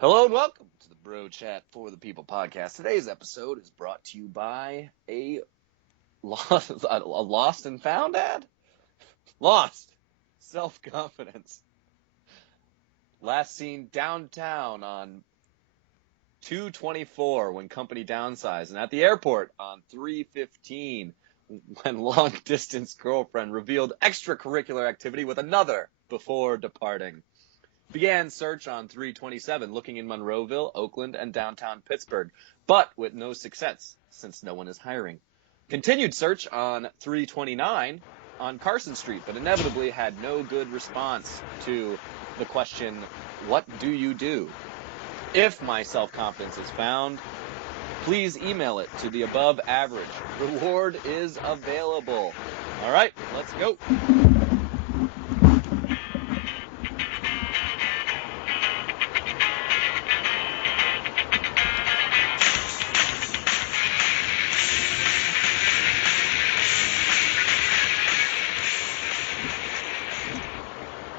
Hello and welcome to the Bro Chat for the People podcast. Today's episode is brought to you by a lost and found ad? Lost self-confidence. Last seen downtown on 2/24 when company downsized, and at the airport on 3/15 when long-distance girlfriend revealed extracurricular activity with another before departing. Began search on 3/27, looking in Monroeville, Oakland, and downtown Pittsburgh, but with no success, since no one is hiring. Continued search on 3/29 on Carson Street, but inevitably had no good response to the question, what do you do? If my self-confidence is found, please email it to the above average. Reward is available. All right, let's go.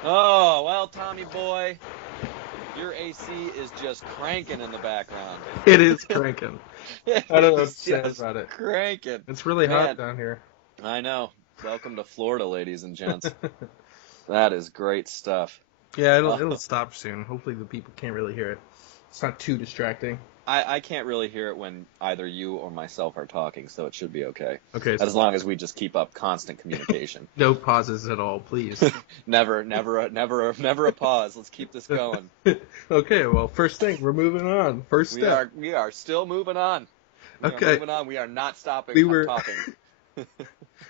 Oh, well, Tommy boy, your AC is just cranking in the background. It is cranking. I don't know what to say Just about it. cranking. It's really Man. hot down here. I know. Welcome to Florida, ladies and gents. That is great stuff. Yeah, it'll stop soon. Hopefully the people can't really hear it. It's not too distracting. I can't really hear it when either you or myself are talking, so it should be okay. Okay. As long as we just keep up constant communication. No pauses at all, please. Never a pause. Let's keep this going. Okay, well, first thing, we're moving on. First step. We are still moving on. Okay. Moving on. We are not stopping talking.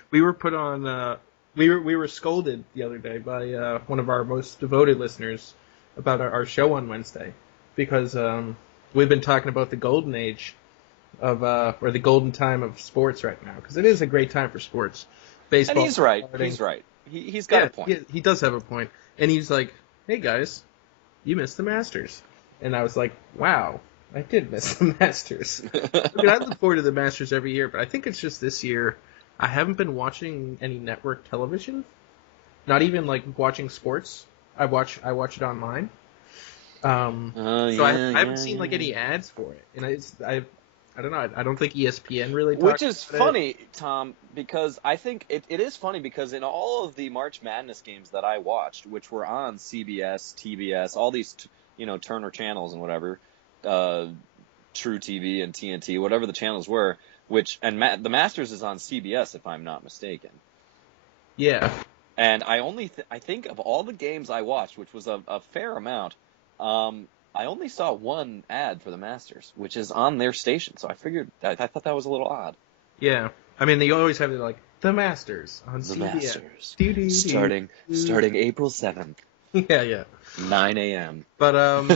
We were put on. We were scolded the other day by one of our most devoted listeners about our show on Wednesday because we've been talking about the golden age of or the golden time of sports right now because it is a great time for sports. Baseball. And he's right. Starting. He's right. He's got a point. He does have a point. And he's like, "Hey guys, you missed the Masters," and I was like, "Wow." I did miss the Masters. I mean, I look forward to the Masters every year, but I think it's just this year I haven't been watching any network television. Not even like watching sports. I watch it online. I haven't seen like any ads for it, and I don't know. I don't think ESPN really talks Which is about funny, Tom, because I think it is funny because in all of the March Madness games that I watched, which were on CBS, TBS, all these Turner channels and whatever. True TV and TNT, whatever the channels were, the Masters is on CBS if I'm not mistaken. Yeah. And I think of all the games I watched, which was a fair amount, I only saw one ad for the Masters, which is on their station. So I figured I thought that was a little odd. Yeah. I mean, they always have like the Masters on the CBS. Masters. Starting April 7th. Yeah. 9 a.m. But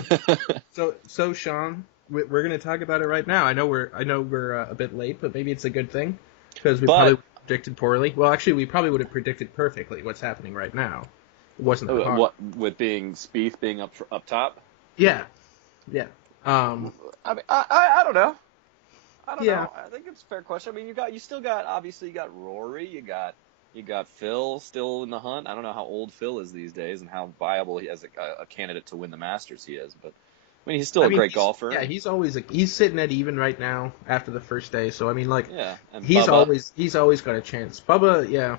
so Sean, we're gonna talk about it right now. I know we're a bit late, but maybe it's a good thing because probably predicted poorly. Well, actually, we probably would have predicted perfectly what's happening right now. It wasn't hard. What with Spieth being up top? Yeah. I mean, I don't know. I don't Yeah. know. I think it's a fair question. I mean, you still got Rory, you got Phil still in the hunt. I don't know how old Phil is these days and how viable he as a candidate to win the Masters he is, but I mean, he's still a great golfer. Yeah, he's sitting at even right now after the first day. So I mean, like, yeah, and he's always got a chance. Bubba, yeah,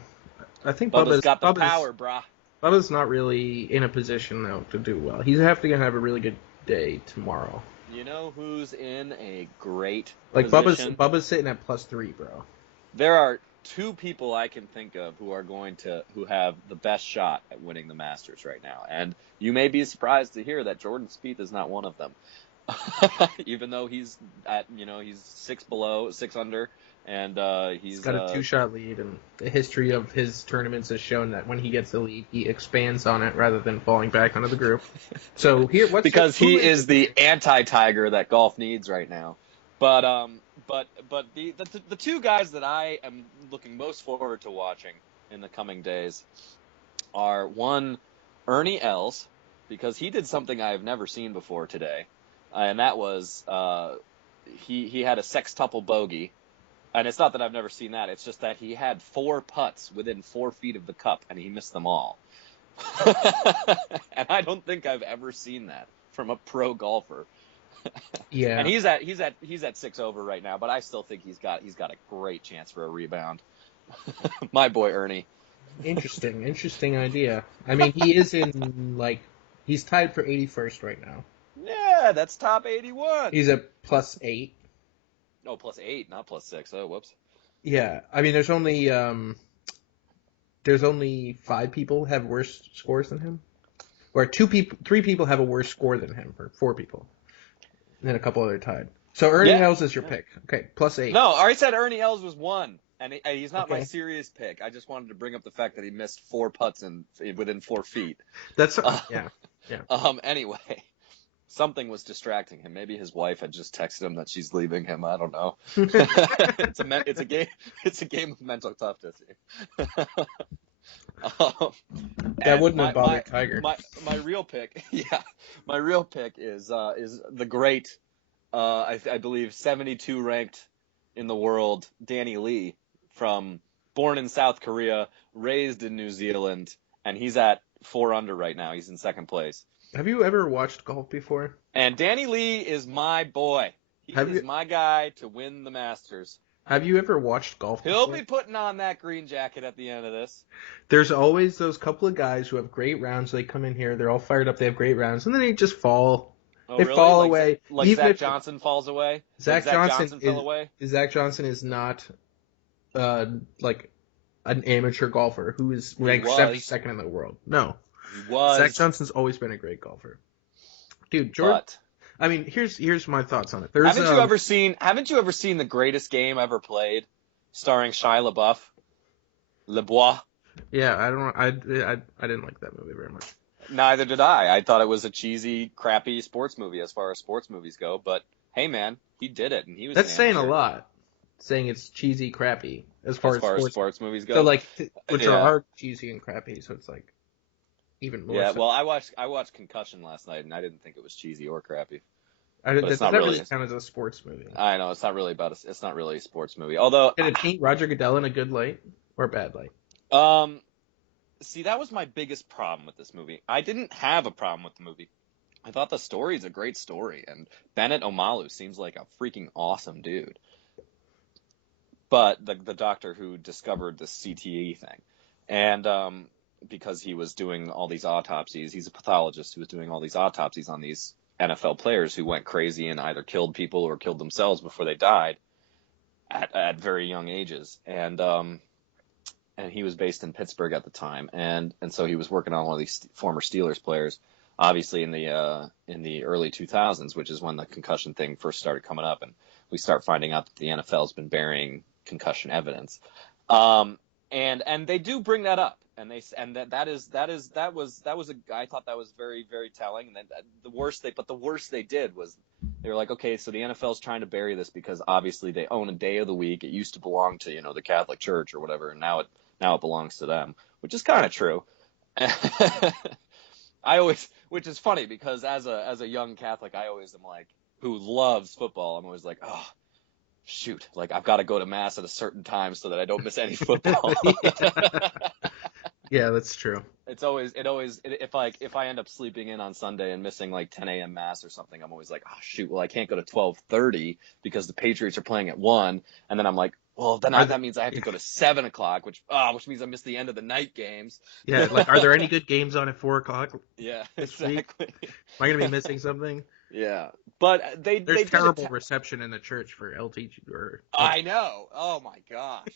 I think Bubba's got the power, brah. Bubba's not really in a position though to do well. He's have to have a really good day tomorrow. You know who's in a great position? Bubba's sitting at +3, bro. There are two people I can think of who have the best shot at winning the Masters right now, and you may be surprised to hear that Jordan Spieth is not one of them. Even though he's he's 6 under, and he's got a 2-shot lead, and the history of his tournaments has shown that when he gets the lead, he expands on it rather than falling back onto the group. So he is the anti-Tiger that golf needs right now. But the two guys that I am looking most forward to watching in the coming days are one, Ernie Els, because he did something I have never seen before today, and that was he had a sextuple bogey, and it's not that I've never seen that. It's just that he had 4 putts within 4 feet of the cup, and he missed them all. And I don't think I've ever seen that. from a pro golfer. Yeah. And he's at 6 over right now, but I still think he's got a great chance for a rebound. My boy Ernie. Interesting idea. I mean, he is in he's tied for 81st right now. Yeah, that's top 81. He's at +8. Oh, +8, not +6. Oh, whoops. Yeah, I mean, there's only 5 people have worse scores than him, or 3 people have a worse score than him, or 4 people, and then a couple other tied. So Ernie Els is your pick. Okay, +8. No, I already said Ernie Els was 1, and he's not my Okay. serious pick. I just wanted to bring up the fact that he missed 4 putts within 4 feet. That's yeah. Anyway, something was distracting him. Maybe his wife had just texted him that she's leaving him. I don't know. It's a game of mental toughness. That wouldn't have bothered Tiger. My real pick, my real pick is the great, I believe 72 ranked in the world, Danny Lee, born in South Korea, raised in New Zealand, and he's at 4 under right now. He's in second place. Have you ever watched golf before? And Danny Lee is my boy. He is my guy to win the Masters. Have you ever watched golf before? He'll be putting on that green jacket at the end of this. There's always those couple of guys who have great rounds. They come in here, they're all fired up, they have great rounds, and then they just fall. Oh, they really? fall away. Like Even Zach Johnson falls away? Zach Johnson fell away? Zach Johnson is not like an amateur golfer who is ranked 72nd in the world. No. He was. Zach Johnson's always been a great golfer. Dude, Jordan. I mean, here's my thoughts on it. Haven't you ever seen the greatest game ever played, starring Shia LaBeouf? Yeah, I didn't like that movie very much. Neither did I. I thought it was a cheesy, crappy sports movie as far as sports movies go. But hey, man, he did it, and he was. That's saying a lot. Saying it's cheesy, crappy as far as sports movies go. So which are cheesy and crappy. So it's like even more. Yeah. So. Well, I watched Concussion last night, and I didn't think it was cheesy or crappy. That's not really count as a sports movie. I know it's not really a sports movie. Although did it paint Roger Goodell in a good light or a bad light? See, that was my biggest problem with this movie. I didn't have a problem with the movie. I thought the story is a great story, and Bennett Omalu seems like a freaking awesome dude. But the doctor who discovered the CTE thing, and because he was doing all these autopsies, he's a pathologist who was doing all these autopsies on these NFL players who went crazy and either killed people or killed themselves before they died at very young ages. And he was based in Pittsburgh at the time, and so he was working on one of these former Steelers players, obviously in the early 2000s, which is when the concussion thing first started coming up, and we start finding out that the NFL's been burying concussion evidence, and they do bring that up, and I thought that was very, very telling. And then the worst they did was they were like, okay, so the NFL's trying to bury this because obviously they own a day of the week. It used to belong to the Catholic Church or whatever, and now it belongs to them, which is kind of true. Which is funny because as a young Catholic, I always am like, who loves football, I'm always like, oh, shoot, like I've got to go to mass at a certain time so that I don't miss any football. Yeah, that's true. It always if I end up sleeping in on Sunday and missing like 10 a.m. mass or something, I'm always like, oh shoot, well I can't go to 12:30 because the Patriots are playing at 1, and then I'm like, well then that means I have to go to 7 o'clock, which means I missed the end of the night games. Yeah, like are there any good games on at 4 o'clock? Yeah, exactly. Am I gonna be missing something? Yeah, but there's terrible reception in the church for LTG. I know. Oh my gosh,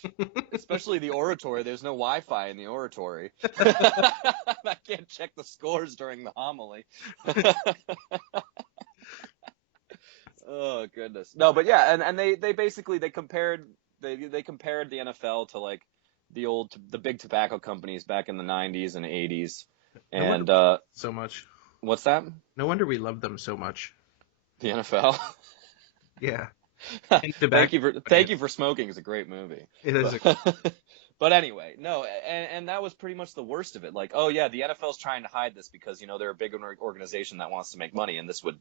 especially the oratory. There's no Wi-Fi in the oratory. I can't check the scores during the homily. Oh goodness. No, but yeah, and they basically compared the NFL to like the big tobacco companies back in the 90s and 80s, and so much. What's that? No wonder we love them so much. The NFL. Yeah. Thank you for Smoking is a great movie. It is. But anyway, no, and that was pretty much the worst of it. Like, oh yeah, the NFL's trying to hide this because they're a big organization that wants to make money, and this would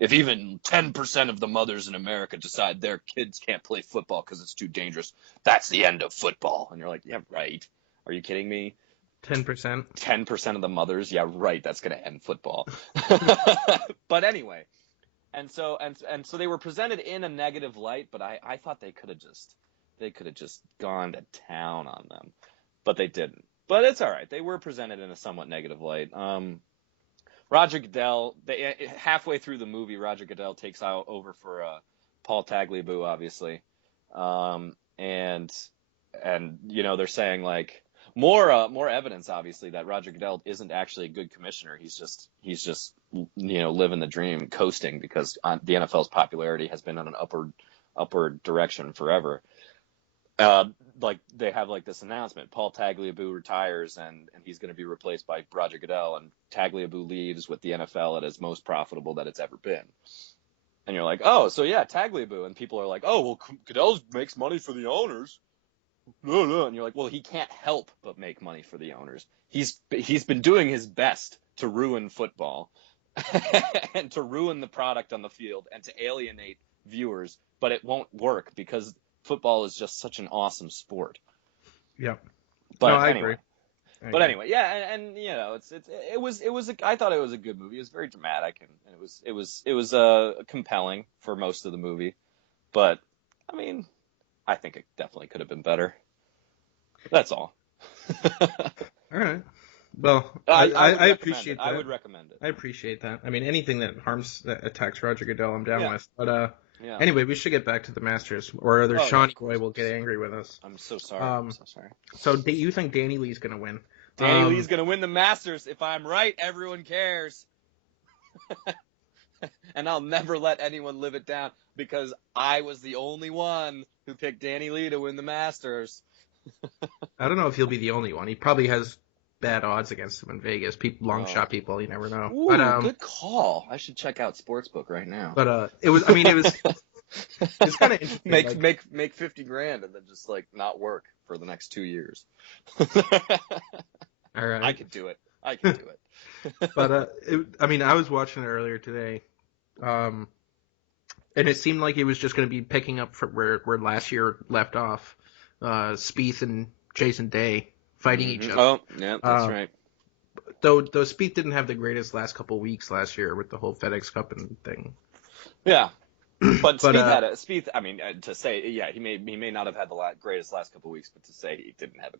if even 10% of the mothers in America decide their kids can't play football because it's too dangerous, that's the end of football. And you're like, yeah, right. Are you kidding me? 10%. 10% of the mothers. Yeah, right. That's going to end football. But anyway, and so they were presented in a negative light, but I thought they could have just gone to town on them, but they didn't. But it's all right. They were presented in a somewhat negative light. Roger Goodell, halfway through the movie, Roger Goodell takes over for Paul Tagliabue, obviously, and they're saying like more evidence, obviously, that Roger Goodell isn't actually a good commissioner. He's just living the dream, coasting, because the NFL's popularity has been on an upward direction forever. Like they have like this announcement: Paul Tagliabue retires, and he's going to be replaced by Roger Goodell, and Tagliabue leaves with the NFL at its most profitable that it's ever been. And you're like, oh, so yeah, Tagliabue, and people are like, oh, well, Goodell makes money for the owners. No, and you're like, well, he can't help but make money for the owners. He's been doing his best to ruin football and to ruin the product on the field and to alienate viewers, but it won't work because football is just such an awesome sport. Yeah. But no, I anyway. agree. But anyway, yeah, and I thought it was a good movie. It was very dramatic, and it was compelling for most of the movie. But I mean, I think it definitely could have been better. That's all. All right. Well, I appreciate that. I would recommend it. I appreciate that. I mean, anything that attacks Roger Goodell, I'm down with. But yeah. Anyway, we should get back to the Masters, or other Shawnee Boy will get angry with us. I'm so sorry. So you think Danny Lee's going to win? Danny Lee's going to win the Masters. If I'm right, everyone cares. And I'll never let anyone live it down because I was the only one who picked Danny Lee to win the Masters. I don't know if he'll be the only one. He probably has bad odds against him in Vegas. Shot people, you never know. Ooh, good call. I should check out Sportsbook right now. But it was kind of interesting. Make $50,000 and then just like not work for the next 2 years. All right. I could do it. But I was watching it earlier today, and it seemed like it was just going to be picking up from where last year left off. Spieth and Jason Day fighting each other. Oh, yeah, that's right. Though Spieth didn't have the greatest last couple weeks last year with the whole FedEx Cup and thing. Yeah, but Spieth. I mean, to say, yeah, he may not have had the greatest last couple weeks, but to say he didn't have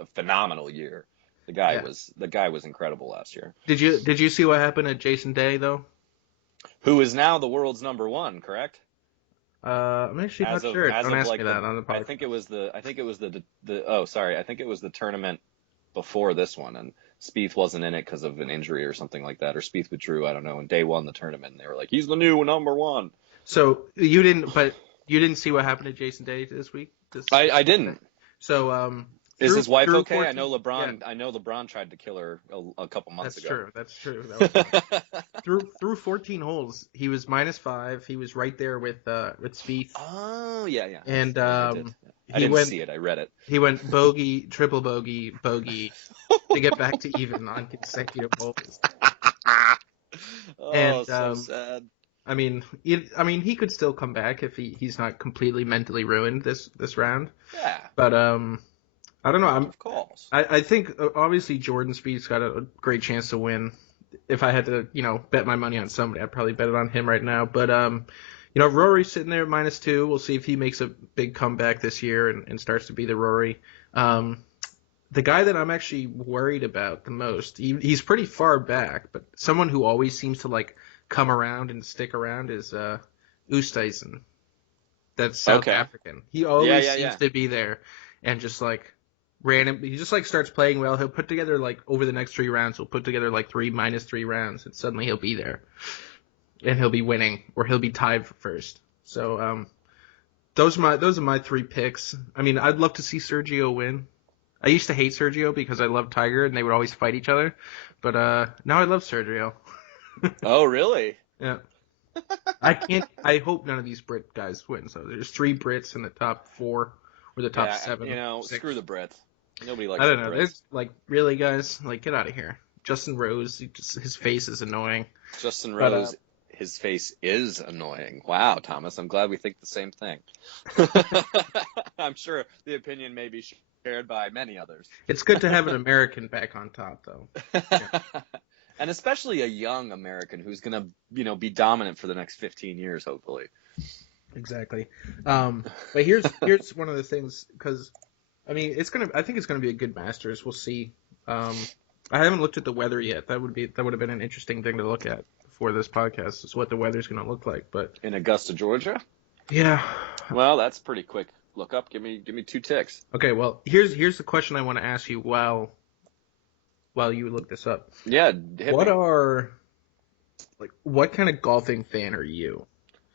a phenomenal year. The guy was incredible last year. Did you see what happened at Jason Day though? Who is now the world's #1, correct? I'm actually not sure. Don't ask me that on the podcast. I think it was the tournament before this one, and Spieth wasn't in it because of an injury or something like that, or Spieth withdrew, I don't know, and Day won the tournament, and they were like, he's the new #1. So you didn't see what happened to Jason Day this week? I didn't. So is his wife okay? 14, I know LeBron. Yeah. I know LeBron tried to kill her a couple months ago. That's true. That was through 14 holes, he was -5. He was right there with Spieth. Oh yeah. And I didn't see it. I read it. He went bogey, triple bogey, bogey to get back to even on consecutive holes. So sad. I mean, he could still come back if he's not completely mentally ruined this round. Yeah. But I don't know. Of course. I think obviously Jordan Spieth's got a great chance to win. If I had to, bet my money on somebody, I'd probably bet it on him right now. But Rory's sitting there at -2. We'll see if he makes a big comeback this year and starts to be the Rory. The guy that I'm actually worried about the most, he's pretty far back, but someone who always seems to like come around and stick around is Oosthuizen. That's South African. He always seems to be there and just like random. He just like starts playing well. He'll put together like over the next 3 rounds. He'll put together like 3 -3 rounds, and suddenly he'll be there, and he'll be winning, or he'll be tied for first. So those are my 3 picks. I mean, I'd love to see Sergio win. I used to hate Sergio because I loved Tiger and they would always fight each other, but now I love Sergio. Oh really? Yeah. I hope none of these Brit guys win. So there's 3 Brits in the top 4 or the top 7. 6. Screw the Brits. Nobody likes. I don't know. Brits. There's like really guys, like get out of here. Justin Rose, his face is annoying. Justin Rose, his face is annoying. Wow, Thomas, I'm glad we think the same thing. I'm sure the opinion may be shared by many others. It's good to have an American back on top, though. Yeah, And especially a young American who's gonna, be dominant for the next 15 years, hopefully. exactly. But here's one of the things, because I mean, I think it's gonna be a good Masters. We'll see. I haven't looked at the weather yet. That would have been an interesting thing to look at for this podcast. Is what the weather's gonna look like. But In Augusta, Georgia? yeah. Well, that's pretty quick. Look up. Give me 2 ticks. Okay. Well, here's the question I want to ask you while you look this up. Yeah, hit What me. what kind of golfing fan are you?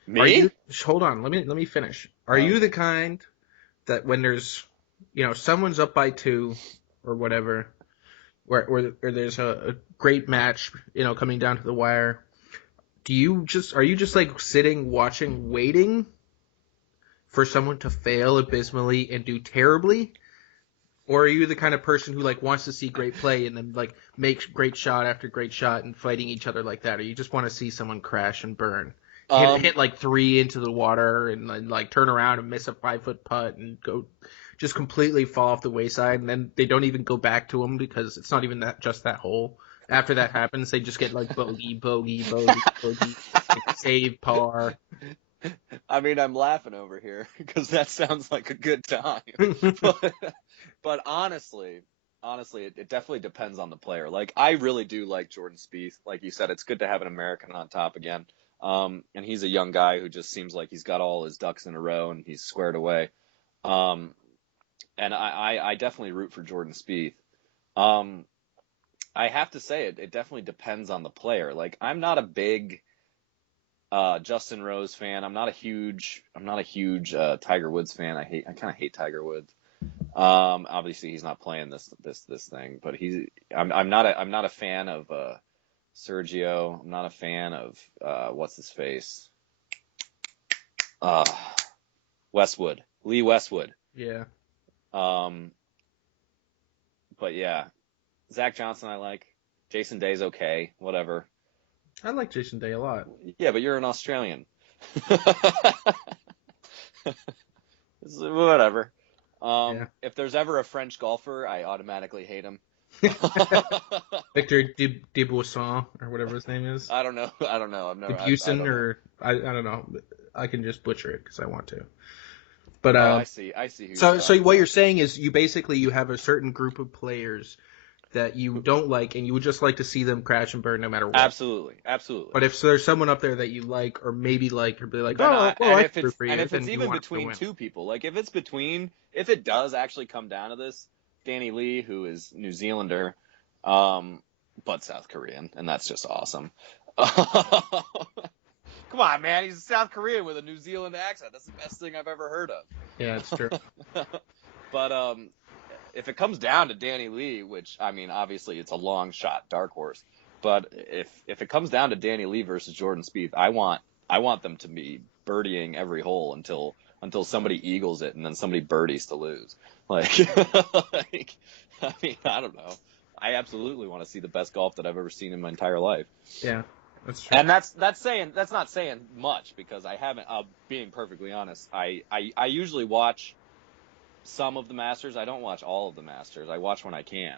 Me? Are you? Hold on. Let me finish. Are you the kind that when there's, someone's up by 2 or whatever, where there's a great match, coming down to the wire, are you just like sitting, watching, waiting for someone to fail abysmally and do terribly? Or are you the kind of person who like wants to see great play and then like makes great shot after great shot and fighting each other like that? Or you just want to see someone crash and burn? Hit like 3 into the water and then like turn around and miss a 5-foot putt and go just completely fall off the wayside, and then they don't even go back to them because it's not even that hole. After that happens, they just get like bogey, bogey, bogey, bogey, like, save par. I mean, I'm laughing over here because that sounds like a good time. But honestly, it definitely depends on the player. Like, I really do like Jordan Spieth. Like you said, it's good to have an American on top again. And he's a young guy who just seems like he's got all his ducks in a row and he's squared away. And I definitely root for Jordan Spieth. I have to say it definitely depends on the player. Like, I'm not a big Justin Rose fan. I'm not a huge Tiger Woods fan. I kind of hate Tiger Woods. Obviously he's not playing this thing, but I'm not a fan of Sergio. I'm not a fan of what's his face? Westwood. Lee Westwood. Yeah. But yeah, Zach Johnson I like. Jason Day's okay, whatever. I like Jason Day a lot. Yeah, but you're an Australian. Whatever. Yeah. If there's ever a French golfer, I automatically hate him. Victor Dubuisson or whatever his name is. I don't know. I've never. Dubuisson I don't know. I can just butcher it because I want to. But I see. Who so what you're saying is you have a certain group of players that you don't like, and you would just like to see them crash and burn no matter what. Absolutely. But if there's someone up there that you like, or maybe like, or be like, if it's even between 2 people, like if it does actually come down to this, Danny Lee, who is New Zealander, but South Korean, and that's just awesome. Come on, man, he's South Korean with a New Zealand accent. That's the best thing I've ever heard of. Yeah, it's true. But if it comes down to Danny Lee, which, I mean, obviously it's a long shot, dark horse, but if it comes down to Danny Lee versus Jordan Spieth, I want them to be birdieing every hole until somebody eagles it and then somebody birdies to lose. Like, I mean, I don't know. I absolutely want to see the best golf that I've ever seen in my entire life. Yeah, that's true. And that's not saying much because I haven't. Being perfectly honest, I usually watch some of the Masters. I don't watch all of the Masters. I watch when I can,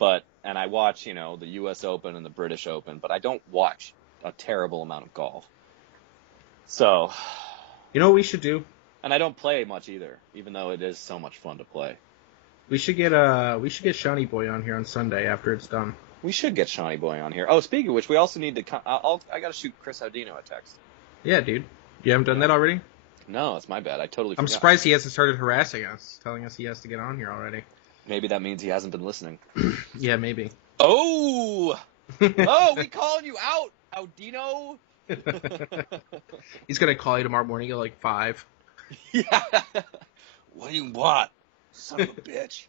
and I watch the U.S. Open and the British Open, but I don't watch a terrible amount of golf. So, you know what we should do? And I don't play much either, even though it is so much fun to play. We should get Shawnee Boy on here on Sunday after it's done. We should get Shawnee Boy on here. Oh, speaking of which, we also need to. I gotta shoot Chris Audino a text. Yeah, dude. You haven't done that already? No, it's my bad. I totally forgot. I'm surprised he hasn't started harassing us, telling us he has to get on here already. Maybe that means he hasn't been listening. Yeah, maybe. Oh! Oh, we calling you out, Audino? He's gonna call you tomorrow morning at like 5. Yeah. What do you want, son of a bitch?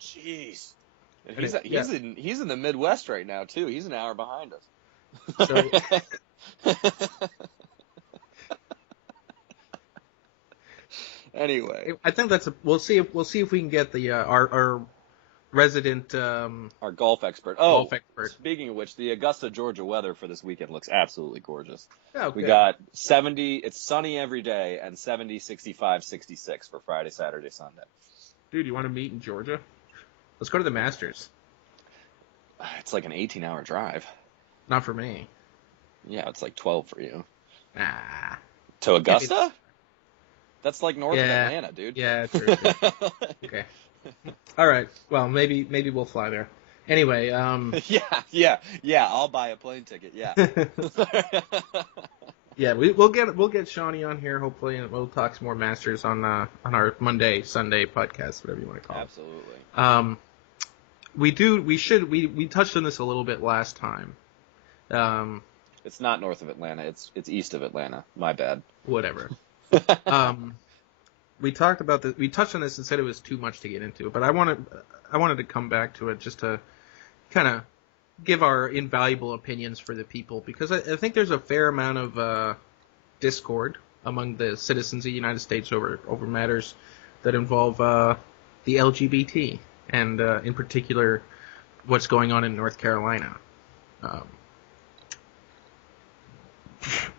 Jeez. And he's in the Midwest right now too. He's an hour behind us. So, anyway, I think we'll see if we can get the our resident Our golf expert. golf Oh, expert. speaking of which, the Augusta, Georgia weather for this weekend looks absolutely gorgeous. Oh, We good. got 70, it's sunny every day, and 70, 65, 66 for Friday, Saturday, Sunday. Dude, you want to meet in Georgia? Let's go to the Masters. It's like an 18-hour drive. Not for me. Yeah, it's like 12 for you. Ah. To Augusta? That's like north of Yeah. Atlanta, dude. Yeah, true. Okay. All right. Well, maybe we'll fly there. Anyway, Yeah. I'll buy a plane ticket. Yeah. yeah, we'll get Shawnee on here hopefully, and we'll talk some more Masters on our Monday Sunday podcast, whatever you want to call it. Absolutely. We touched on this a little bit last time. It's not north of Atlanta. It's east of Atlanta. My bad. Whatever. We talked about this. We touched on this and said it was too much to get into, but I wanted to come back to it just to kind of give our invaluable opinions for the people, because I think there's a fair amount of discord among the citizens of the United States over matters that involve the LGBT, and in particular what's going on in North Carolina.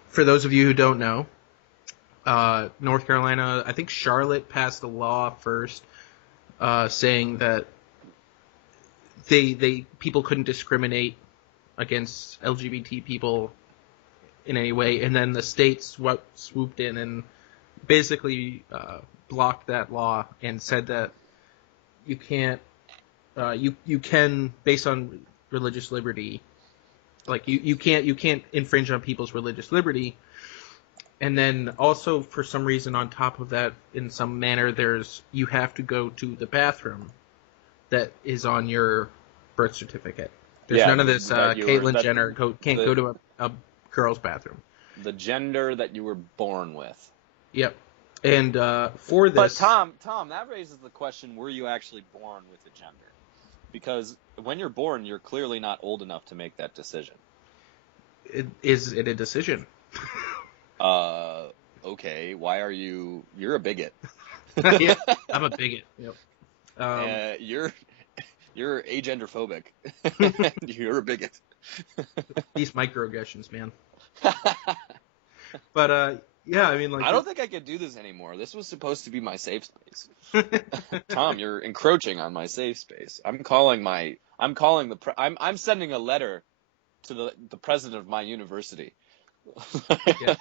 For those of you who don't know, North Carolina, I think Charlotte passed a law first saying that people couldn't discriminate against LGBT people in any way, and then the state swooped in and basically blocked that law and said that you can't you can, based on religious liberty, like you can't infringe on people's religious liberty. And then also, for some reason, on top of that, in some manner, you have to go to the bathroom that is on your birth certificate. There's none of this Caitlyn Jenner can't go to a girl's bathroom. The gender that you were born with. Yep. And for this... But Tom, that raises the question, were you actually born with a gender? Because when you're born, you're clearly not old enough to make that decision. Is it a decision? Okay, why are you're a bigot. Yeah, I'm a bigot. Yep. You're agenderphobic. You're a bigot. These microaggressions, man. But, yeah, I mean, like... I don't think I could do this anymore. This was supposed to be my safe space. Tom, you're encroaching on my safe space. I'm sending a letter to the president of my university. Yeah.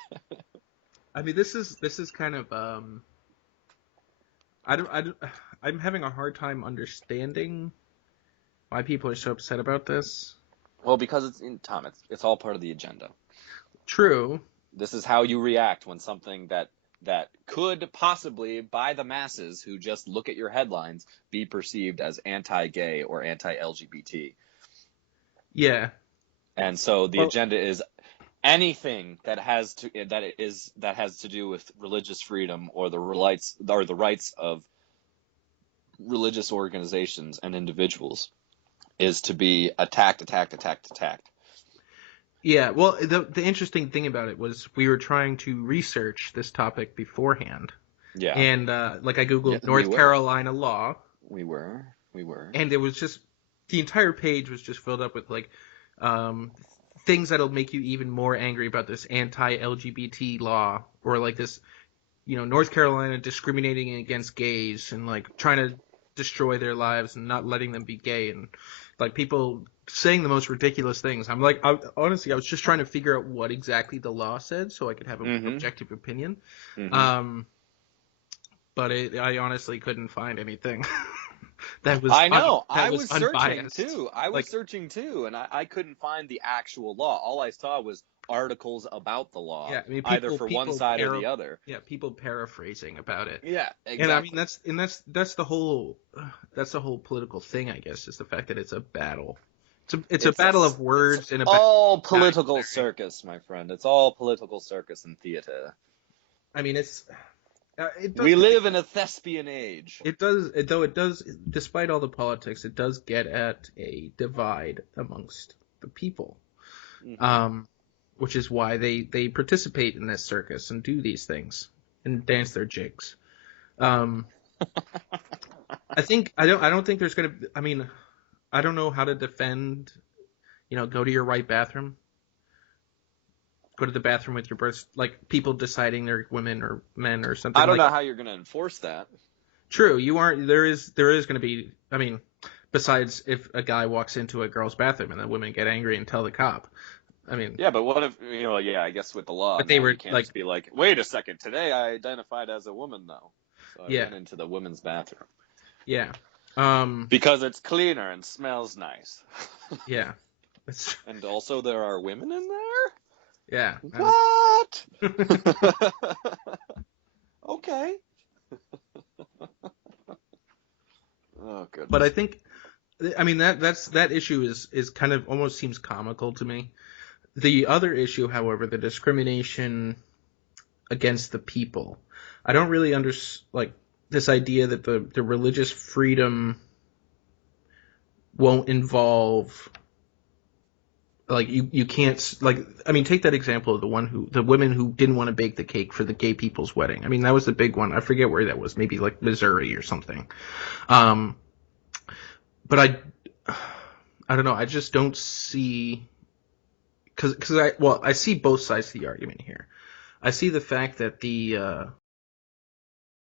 I mean, this is kind of I'm having a hard time understanding why people are so upset about this. Well, because it's all part of the agenda. True. This is how you react when something that could possibly, by the masses who just look at your headlines, be perceived as anti-gay or anti-LGBT. Yeah. And so the agenda is anything that has to do with religious freedom or the rights of religious organizations and individuals is to be attacked. Yeah, well, the interesting thing about it was we were trying to research this topic beforehand. Yeah. And like I googled North Carolina law. We were. And it was just the entire page was just filled up with like things that'll make you even more angry about this anti-LGBT law, or like this, North Carolina discriminating against gays and like trying to destroy their lives and not letting them be gay, and like people saying the most ridiculous things. I'm like, honestly, I was just trying to figure out what exactly the law said so I could have an objective opinion. Mm-hmm. But I honestly couldn't find anything. That was I know. I was searching too. I was like, searching too, and I couldn't find the actual law. All I saw was articles about the law, yeah, I mean, either for one side or the other. Yeah, people paraphrasing about it. Yeah, exactly. And I mean, that's the whole political thing, I guess, is the fact that it's a battle. It's a battle of words and all political circus, my friend. It's all political circus and theater. I mean, we live in a thespian age. It does, despite all the politics, it does get at a divide amongst the people, which is why they participate in this circus and do these things and dance their jigs. I don't think there's gonna. I mean, I don't know how to defend. Go to your right bathroom. Go to the bathroom with your birth. Like people deciding they're women or men or something I don't like. know how you're going to enforce that. True, you aren't. There is going to be. I mean, besides if a guy walks into a girl's bathroom and the women get angry and tell the cop. I mean, Yeah, but what if, yeah, I guess with the law but they now, were you can't like, just be like, wait a second, today I identified as a woman, though. So I yeah, went into the women's bathroom. yeah, Because it's cleaner and smells nice. yeah. It's, And also there are women in there? yeah. What? Okay. Oh, But I goodness. think, I mean, that issue is kind of almost seems comical to me. The other issue, however, the discrimination against the people, I don't really like this idea that the religious freedom won't involve like you can't like I mean take that example of the women who didn't want to bake the cake for the gay people's wedding. I mean that was the big one. I forget where that was, maybe like Missouri or something. Um, but I don't know. I just don't see because I see both sides of the argument here. I see the fact that